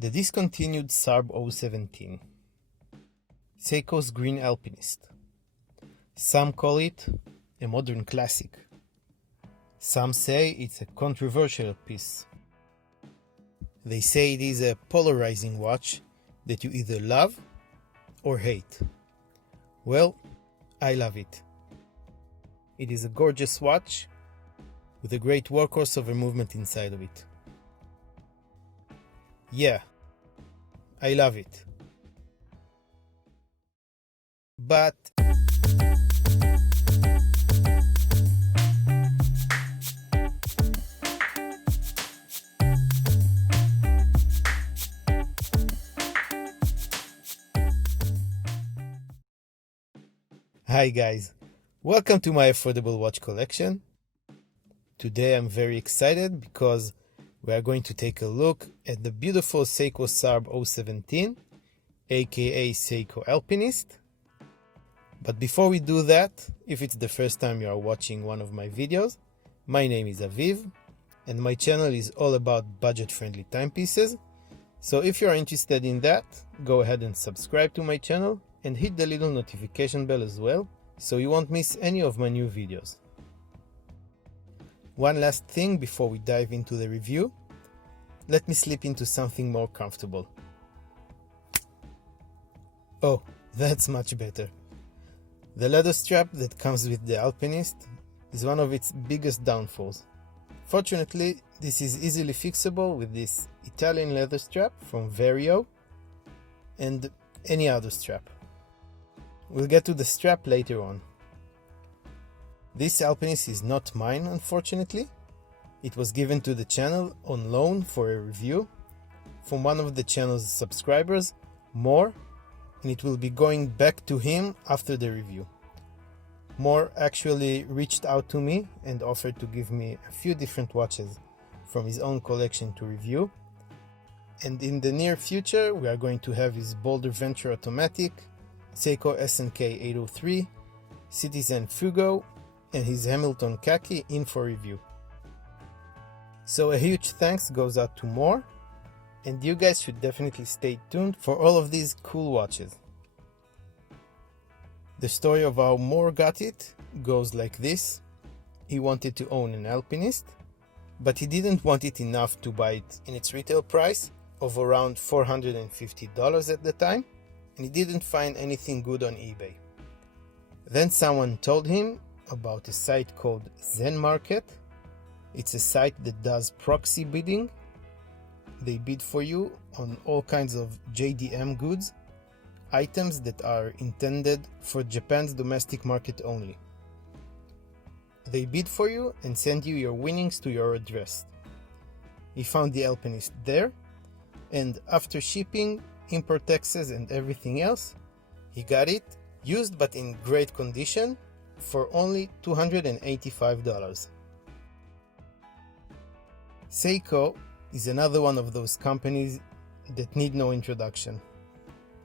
The discontinued SARB017, Seiko's Green Alpinist. Some call it a modern classic. Some say it's a controversial piece. They say it is a polarizing watch that you either love or hate. Well, I love it. It is a gorgeous watch with a great workhorse of a movement inside of it. Yeah, I love it. But hi guys, welcome to my affordable watch collection. Today I'm very excited because we are going to take a look at the beautiful Seiko SARB017, aka Seiko Alpinist. But before we do that, if it's the first time you are watching one of my videos, my name is Aviv, and my channel is all about budget-friendly timepieces. So if you are interested in that, go ahead and subscribe to my channel and hit the little notification bell as well, so you won't miss any of my new videos. One last thing before we dive into the review, let me slip into something more comfortable. Oh, that's much better. The leather strap that comes with the Alpinist is one of its biggest downfalls. Fortunately, this is easily fixable with this Italian leather strap from Vario and any other strap. We'll get to the strap later on. This Alpinist is not mine, unfortunately. It was given to the channel on loan for a review from one of the channel's subscribers, More, and it will be going back to him after the review. More actually reached out to me and offered to give me a few different watches from his own collection to review. And in the near future, we are going to have his Boulder Venture Automatic, Seiko SNK 803, Citizen Fugo, and his Hamilton Khaki in for review. So a huge thanks goes out to More, and you guys should definitely stay tuned for all of these cool watches. The story of how More got it goes like this. He wanted to own an Alpinist, but he didn't want it enough to buy it in its retail price of around $450 at the time, and he didn't find anything good on eBay. Then someone told him about a site called Zen Market. It's a site that does proxy bidding. They bid for you on all kinds of JDM goods, items that are intended for Japan's domestic market only. They bid for you and send you your winnings to your address. He found the Alpinist there, and after shipping, import taxes and everything else, he got it used but in great condition for only $285. Seiko is another one of those companies that need no introduction.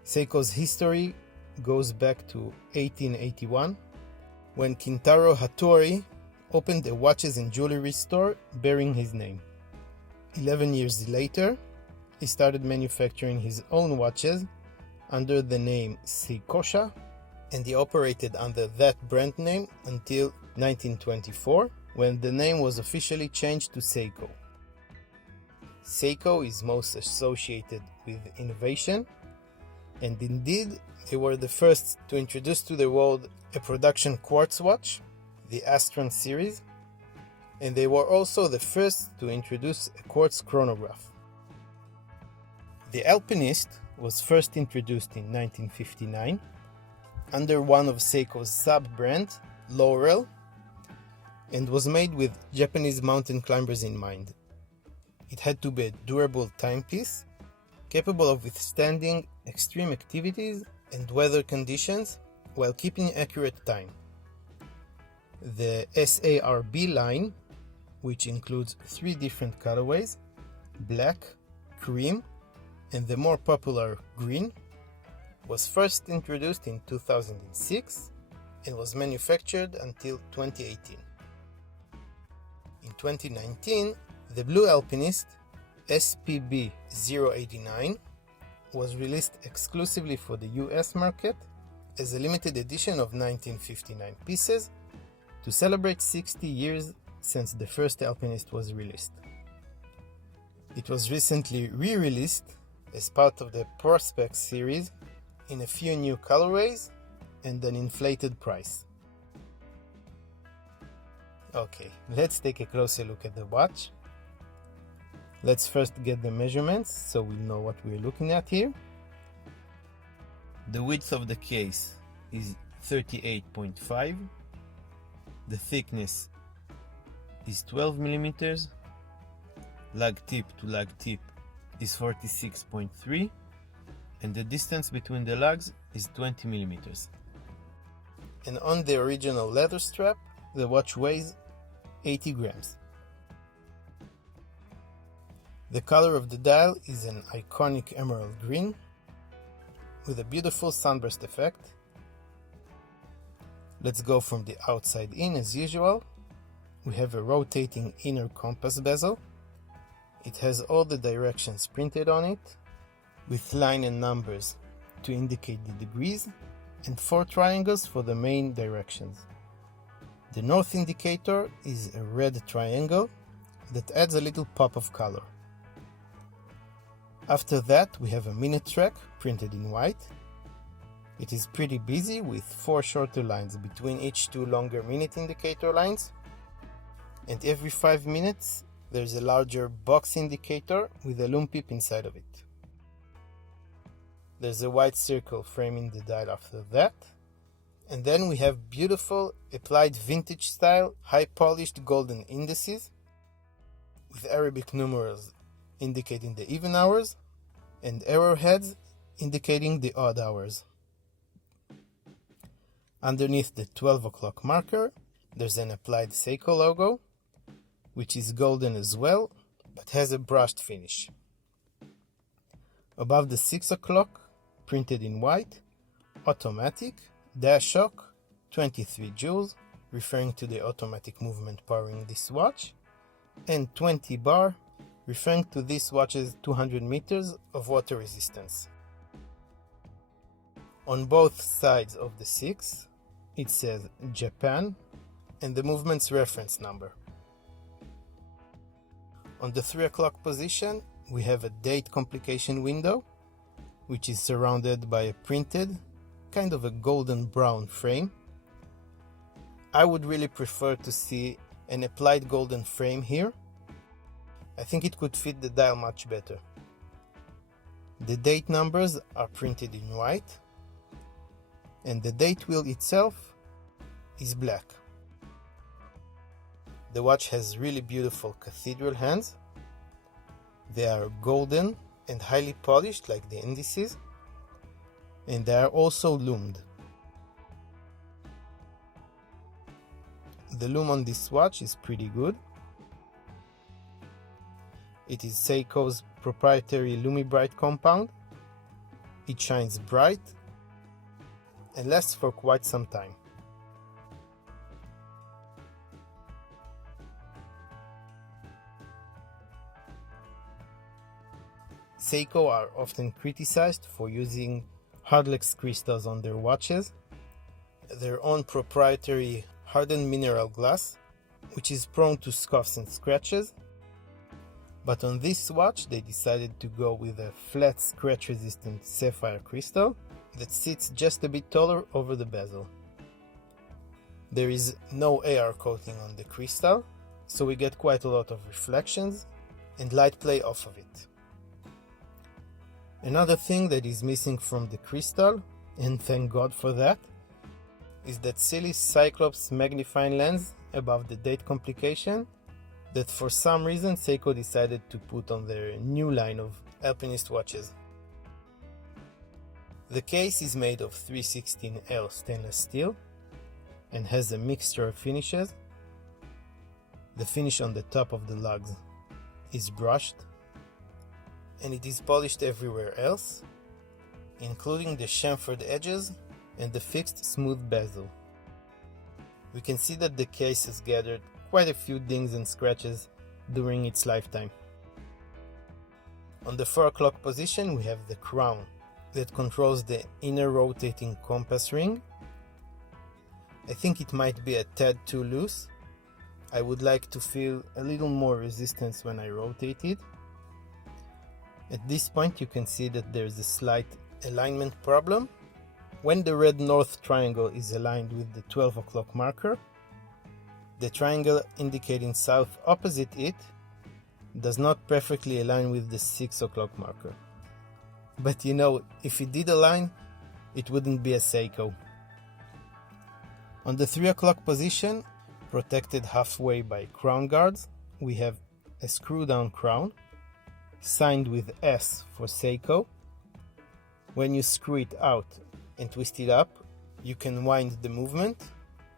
Seiko's history goes back to 1881, when Kintaro Hattori opened a watches and jewelry store bearing his name. 11 years later, he started manufacturing his own watches under the name Seikosha, and he operated under that brand name until 1924, when the name was officially changed to Seiko. Seiko is most associated with innovation, and indeed they were the first to introduce to the world a production quartz watch, the Astron series, and they were also the first to introduce a quartz chronograph. The Alpinist was first introduced in 1959 under one of Seiko's sub-brands, Laurel, and was made with Japanese mountain climbers in mind. It had to be a durable timepiece, capable of withstanding extreme activities and weather conditions while keeping accurate time. The SARB line, which includes 3 different colorways, black, cream, and the more popular green, was first introduced in 2006 and was manufactured until 2018. In 2019, the Blue Alpinist SPB089 was released exclusively for the US market as a limited edition of 1959 pieces to celebrate 60 years since the first Alpinist was released. It was recently re-released as part of the Prospect series in a few new colorways and an inflated price. Okay, let's take a closer look at the watch. Let's first get the measurements so we'll know what we're looking at here. The width of the case is 38.5. The thickness is 12 millimeters. Lug tip to lug tip is 46.3, and the distance between the lugs is 20 millimeters. And on the original leather strap, the watch weighs 80 grams. The color of the dial is an iconic emerald green with a beautiful sunburst effect. Let's go from the outside in as usual. We have a rotating inner compass bezel. It has all the directions printed on it, with line and numbers to indicate the degrees, and 4 triangles for the main directions. The north indicator is a red triangle that adds a little pop of color. After that, we have a minute track printed in white. It is pretty busy with 4 shorter lines between each 2 longer minute indicator lines, and every 5 minutes there's a larger box indicator with a loom pip inside of it. There's a white circle framing the dial after that, and then we have beautiful applied vintage style high polished golden indices with Arabic numerals indicating the even hours and arrowheads indicating the odd hours. Underneath the 12 o'clock marker, there's an applied Seiko logo, which is golden as well, but has a brushed finish. Above the 6 o'clock, printed in white, automatic, dash shock, 23 joules, referring to the automatic movement powering this watch, and 20 bar, referring to this watch's 200 meters of water resistance. On both sides of the 6, it says Japan and the movement's reference number. On the 3 o'clock position, we have a date complication window, which is surrounded by a printed, kind of a golden brown frame. I would really prefer to see an applied golden frame here. I think it could fit the dial much better. The date numbers are printed in white, and the date wheel itself is black. The watch has really beautiful cathedral hands. They are golden and highly polished like the indices, and they are also loomed. The loom on this watch is pretty good. It is Seiko's proprietary Lumi-Bright compound. It shines bright and lasts for quite some time. Seiko are often criticized for using hardlex crystals on their watches, their own proprietary hardened mineral glass, which is prone to scuffs and scratches. But on this watch they decided to go with a flat scratch-resistant sapphire crystal that sits just a bit taller over the bezel. There is no AR coating on the crystal, so we get quite a lot of reflections and light play off of it. Another thing that is missing from the crystal, and thank God for that, is that silly Cyclops magnifying lens above the date complication that for some reason Seiko decided to put on their new line of Alpinist watches. The case is made of 316L stainless steel and has a mixture of finishes. The finish on the top of the lugs is brushed, and it is polished everywhere else, including the chamfered edges and the fixed smooth bezel. We can see that the case has gathered quite a few dings and scratches during its lifetime. On the 4 o'clock position we have the crown that controls the inner rotating compass ring. I think it might be a tad too loose. I would like to feel a little more resistance when I rotate it. At this point you can see that there's a slight alignment problem. When the red north triangle is aligned with the 12 o'clock marker, the triangle indicating south opposite it does not perfectly align with the 6 o'clock marker. But you know, if it did align, it wouldn't be a Seiko. On the 3 o'clock position, protected halfway by crown guards, we have a screw down crown, signed with S for Seiko. When you screw it out and twist it up, you can wind the movement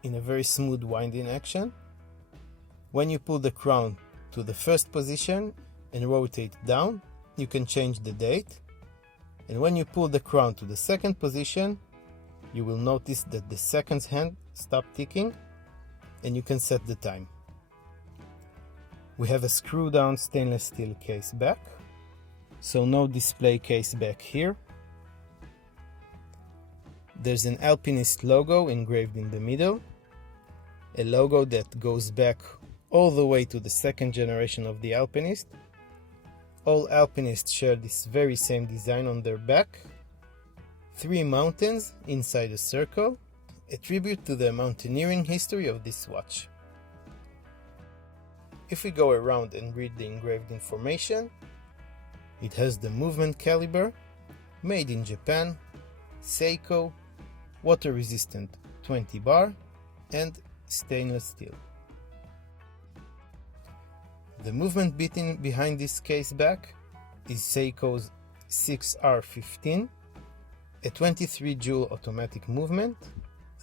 in a very smooth winding action. When you pull the crown to the first position and rotate down, you can change the date. And when you pull the crown to the second position, you will notice that the seconds hand stops ticking and you can set the time. We have a screw down stainless steel case back, so no display case back here. There's an Alpinist logo engraved in the middle, a logo that goes back all the way to the second generation of the Alpinist. All Alpinists share this very same design on their back. 3 mountains inside a circle, a tribute to the mountaineering history of this watch. If we go around and read the engraved information, it has the movement caliber, made in Japan, Seiko, water resistant 20 bar, and stainless steel. The movement beating behind this case back is Seiko's 6R15, a 23 joule automatic movement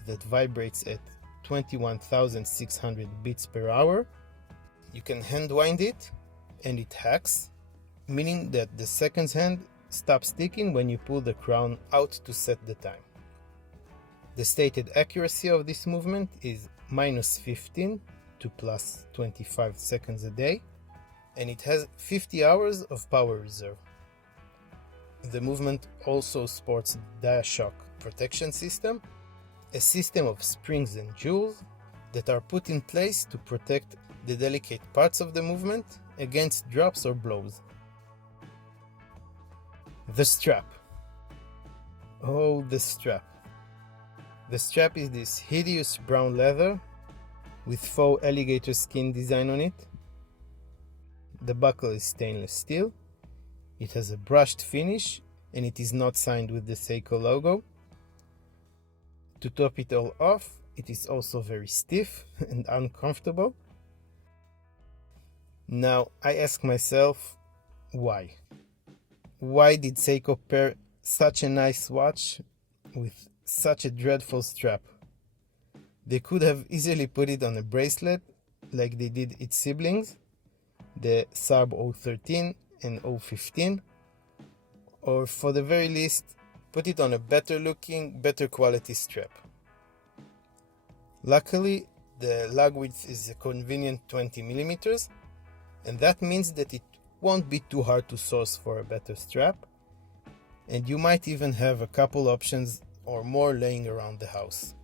that vibrates at 21,600 beats per hour. You can hand wind it and it hacks, meaning that the seconds hand stops ticking when you pull the crown out to set the time. The stated accuracy of this movement is -15 to +25 seconds a day, and it has 50 hours of power reserve. The movement also sports Dia-Shock protection system, a system of springs and jewels that are put in place to protect the delicate parts of the movement against drops or blows. The strap. Oh, the strap. The strap is this hideous brown leather with faux alligator skin design on it. The buckle is stainless steel. It has a brushed finish and it is not signed with the Seiko logo. To top it all off, it is also very stiff and uncomfortable. Now I ask myself, why? Why did Seiko pair such a nice watch with such a dreadful strap? They could have easily put it on a bracelet like they did its siblings, the SARB013 and 015, or for the very least put it on a better looking, better quality strap. Luckily, the lug width is a convenient 20 millimeters, and that means that it won't be too hard to source for a better strap, and you might even have a couple options or more laying around the house.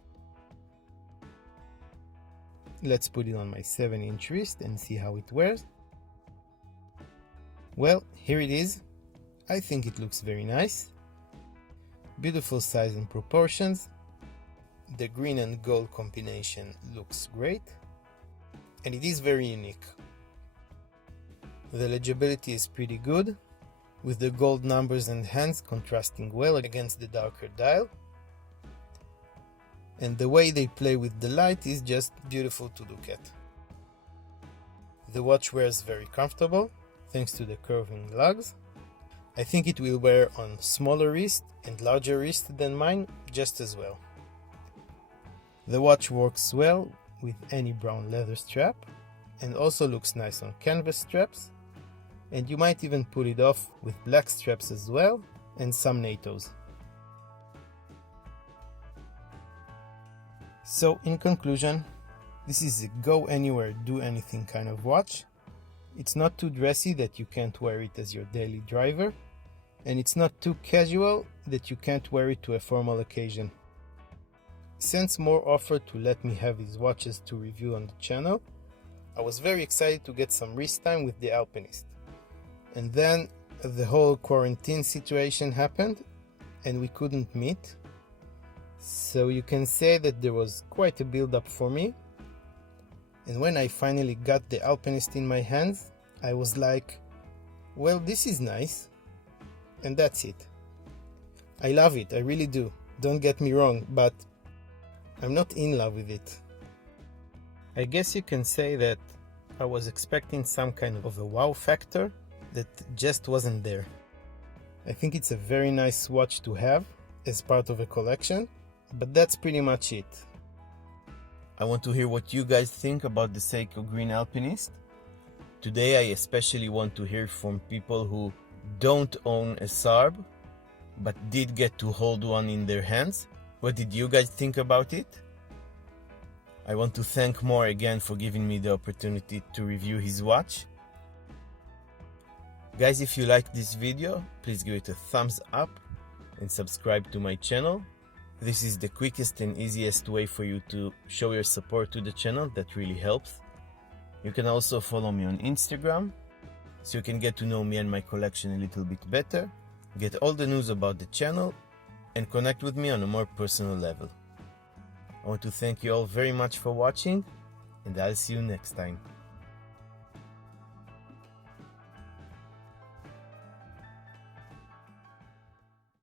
Let's put it on my 7-inch wrist and see how it wears. Well, here it is. I think it looks very nice. Beautiful size and proportions. The green and gold combination looks great, and it is very unique. The legibility is pretty good, with the gold numbers and hands contrasting well against the darker dial. And the way they play with the light is just beautiful to look at. The watch wears very comfortable, thanks to the curving lugs. I think it will wear on smaller wrist and larger wrist than mine just as well. The watch works well with any brown leather strap and also looks nice on canvas straps, and you might even pull it off with black straps as well and some NATOs. So in conclusion, this is a go anywhere, do anything kind of watch. It's not too dressy that you can't wear it as your daily driver, and it's not too casual that you can't wear it to a formal occasion. Since Moore offered to let me have his watches to review on the channel, I was very excited to get some wrist time with the Alpinist. And then the whole quarantine situation happened and we couldn't meet. So you can say that there was quite a build-up for me. And when I finally got the Alpinist in my hands, I was like, well, this is nice. And that's it. I love it, I really do. Don't get me wrong, but I'm not in love with it. I guess you can say that I was expecting some kind of a wow factor that just wasn't there. I think it's a very nice watch to have as part of a collection, but that's pretty much it. I want to hear what you guys think about the Seiko Green Alpinist. Today I especially want to hear from people who don't own a SARB, but did get to hold one in their hands. What did you guys think about it? I want to thank Moore again for giving me the opportunity to review his watch. Guys, if you liked this video, please give it a thumbs up and subscribe to my channel. This is the quickest and easiest way for you to show your support to the channel. That really helps. You can also follow me on Instagram, so you can get to know me and my collection a little bit better, get all the news about the channel, and connect with me on a more personal level. I want to thank you all very much for watching, and I'll see you next time.